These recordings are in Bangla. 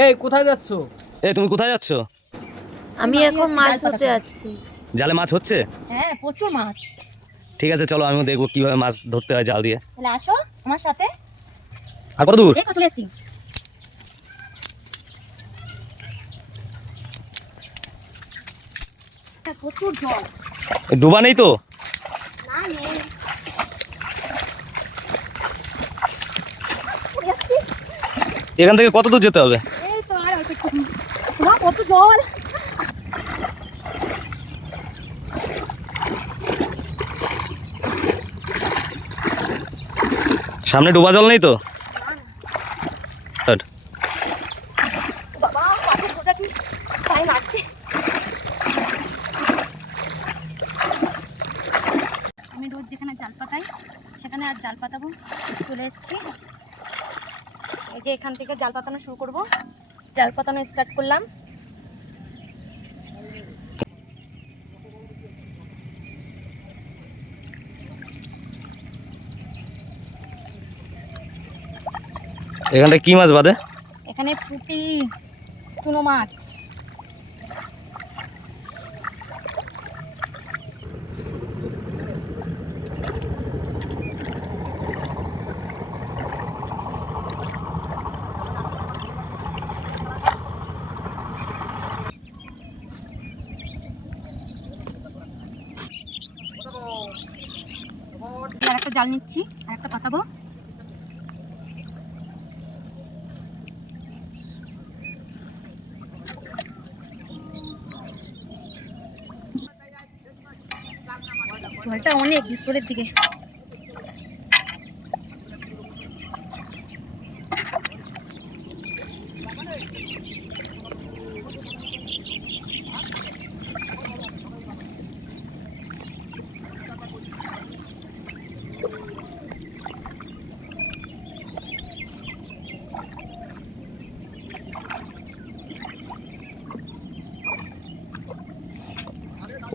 এই কোথায় যাচ্ছ? তুমি কোথায় যাচ্ছ? আমি এখন মাছ ধরতে যাচ্ছি। জালে মাছ হচ্ছে? হ্যাঁ, প্রচুর মাছ। ঠিক আছে, চলো আমিও দেখবো কিভাবে মাছ ধরতে হয় জাল দিয়ে। তাহলে আসো আমার সাথে। আর কত দূর? এই তো চলে এসেছি। প্রচুর জল। ডুবা নেই তো? না নেই। এখান থেকে কত দূর যেতে হবে? এই তো আর অল্প একটু। মা কত জল। সামনে ডোবা জল নেই তো? বাবা পাখির গোটা কি পায়ে লাগছে। আমি রোজ যেখানে জাল পাতাই সেখানে আর জাল পাতাবো চলে এসেছি। এই যে এখান থেকে জাল পাতানো শুরু করব। জাল পাতানো স্টার্ট করলাম। এখানটা কি মাছ বাদে? এখানে পুঁটি, চুনো মাছ। আর একটা জাল নিচ্ছি, আর একটা পাতাবো। জলটা অনেক ভিতরের দিকে।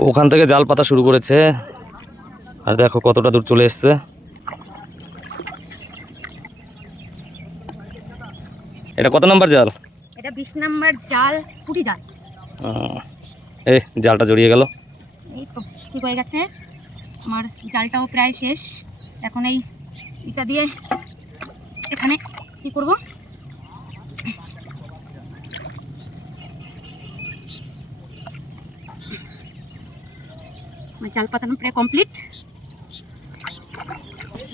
ওখান থেকে জাল পাতা শুরু করেছে, আর দেখো কতটা দূর চলে এসছে। এটা কত নাম্বার জাল? এটা 20 নাম্বার জাল, পুঁটি জাল। এই জালটা জড়িয়ে গেল। এই তো ঠিক হয়ে গেছে, আমার জালটাও প্রায় শেষ। এখন এই এটা দিয়ে এখানে কি করব, আমার জাল পাতানো প্রায় কমপ্লিট।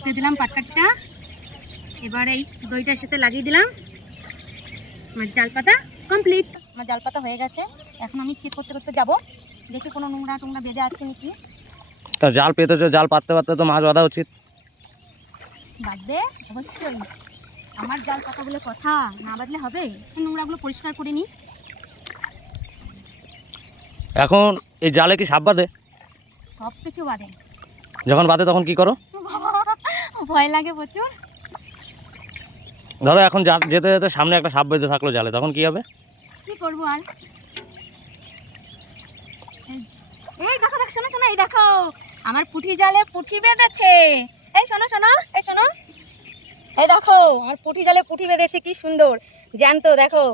দিয়ে দিলাম পাটকাঠটা। এবার এই দইটার সাথে লাগিয়ে দিলাম। আমার জাল পাতা কমপ্লিট। আমার জাল পাতা হয়ে গেছে। এখন আমি চেক করতে করতে যাব, দেখি কোনো নোংরা টোংরা বেঁধে আছে নাকি। তা জাল পেতেছো, জাল পাততে পাততে তো মাছ বাঁধা উচিত। বাঁধবে অবশ্যই, আমার জাল পাতা বলে কথা, না বাঁধলে হবে? নোংরাগুলো পরিষ্কার করে নিই। এখন এই জালে কি সাপ বাঁধে? সব কিছু বাঁধে। যখন বাঁধে তখন কি করো? ভয় লাগে প্রচুর। ধরো এখন যেতে যেতে সামনে একটা সাপ বেঁধে থাকলো জালে, তখন কি হবে? কি করবো আর। এই দেখো দেখো, শোনো শোনো, এই দেখো আমার পুঁটি জালে পুঁটি বেঁধেছে। এই শোনো শোনো, এই শোনো, এই দেখো আমার পুঁটি জালে পুঁটি বেঁধেছে, কি সুন্দর জ্যান্ত। দেখো